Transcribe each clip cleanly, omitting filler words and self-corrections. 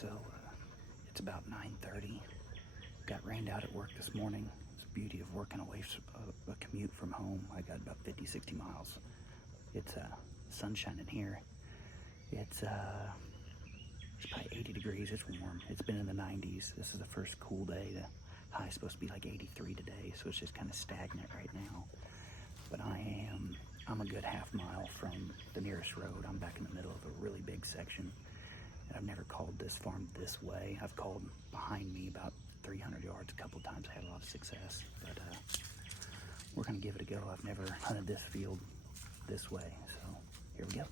So it's about 9:30. Got rained out at work this morning. It's the beauty of working away a commute from home. I got about 50, 60 miles. It's sun shining here. It's probably 80 degrees. It's warm. It's been in the 90s. This is the first cool day. The high is supposed to be like 83 today, so it's just kind of stagnant right now. But I'm a good half mile from the nearest road. I'm back in the middle of a really big section. And I've never called this farm this way. I've called behind me about 300 yards a couple times. I had a lot of success, but we're gonna give it a go. I've never hunted this field this way, so here we go.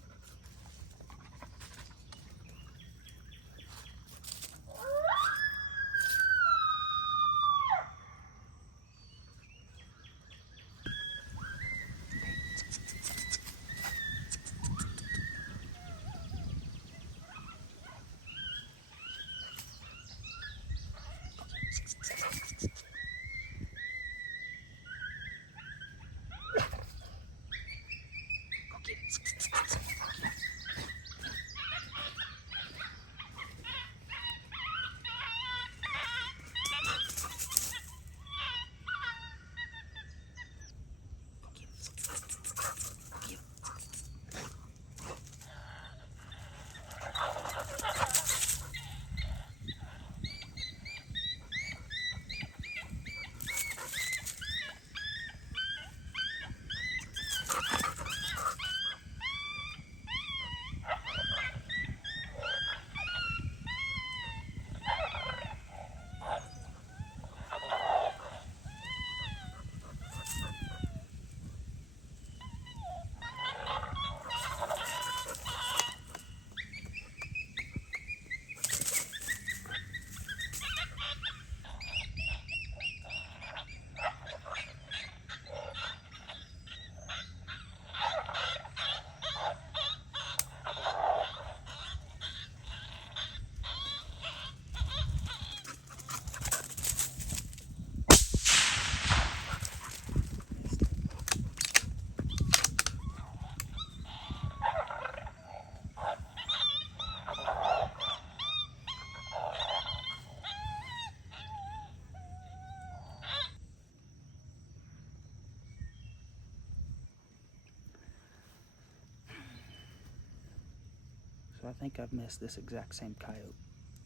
So I think I've missed this exact same coyote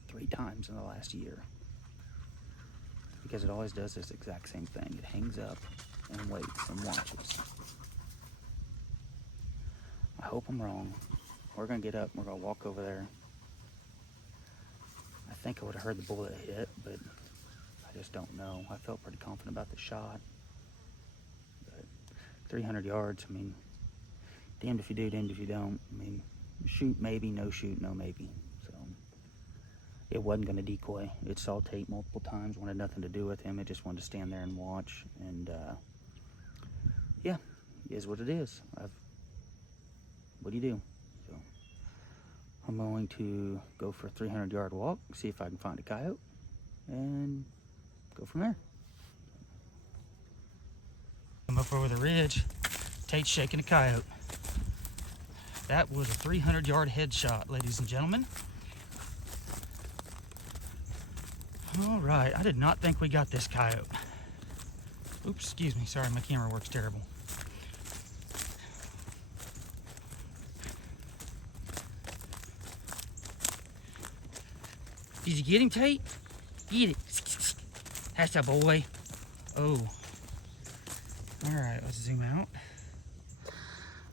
3 times in the last year. Because it always does this exact same thing. It hangs up and waits and watches. I hope I'm wrong. We're gonna get up, we're gonna walk over there. I think I would have heard the bullet hit, but I just don't know. I felt pretty confident about the shot. But 300 yards, I mean, damned if you do, damned if you don't. I mean, shoot maybe, no shoot, no maybe. So it wasn't going to decoy. It saw Tate multiple times, wanted nothing to do with him. It just wanted to stand there and watch. And yeah, it is what it is. What do you do? So I'm going to go for a 300-yard walk, see if I can find a coyote, and go from there. I'm up over the ridge. Tate's shaking a coyote. That was a 300-yard headshot, ladies and gentlemen. All right, I did not think we got this coyote. Oops, excuse me, sorry, my camera works terrible. Did you get him, Tate? Get it. That's a boy. Oh. All right, let's zoom out.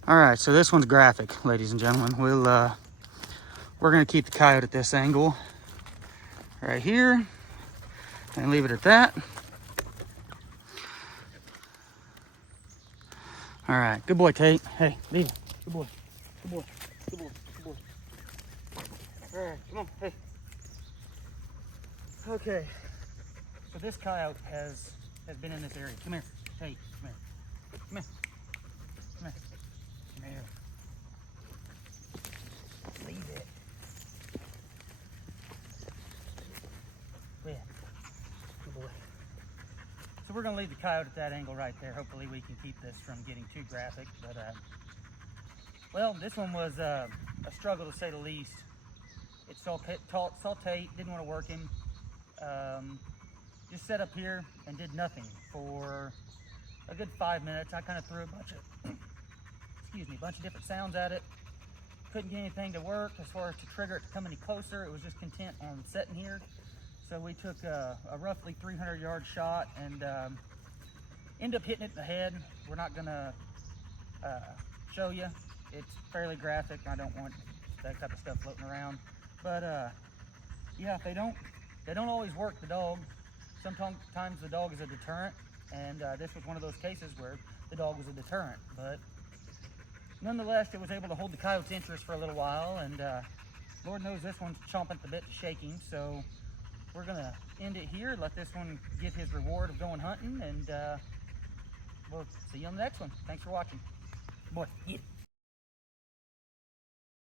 All right, so this one's graphic, ladies and gentlemen. We're gonna keep the coyote at this angle right here and leave it at that. All right, good boy, Tate. Hey, leave it. Good boy, good boy, good boy, good boy. All right, come on, hey. Okay, so this coyote has been in this area. Come here, Tate, come here, come here, come here. Come here. Leave it. Yeah. Good boy. So we're going to leave the coyote at that angle right there. Hopefully we can keep this from getting too graphic. But, well, this one was a struggle to say the least. It saw Tate, didn't want to work him. Just sat up here and did nothing for a good 5 minutes. I kind of threw a bunch of, bunch of different sounds at it. Couldn't get anything to work as far as to trigger it to come any closer. It was just content on sitting here. So we took a roughly 300-yard shot and ended up hitting it in the head. We're not gonna show you. It's fairly graphic. I don't want that type of stuff floating around. But yeah, they don't always work the dog. Sometimes the dog is a deterrent, and this was one of those cases where the dog was a deterrent. But nonetheless, it was able to hold the coyote's interest for a little while, and Lord knows this one's chomping at the bit, shaking. So we're gonna end it here, let this one get his reward of going hunting, and we'll see you on the next one. Thanks for watching. Boy, yeah.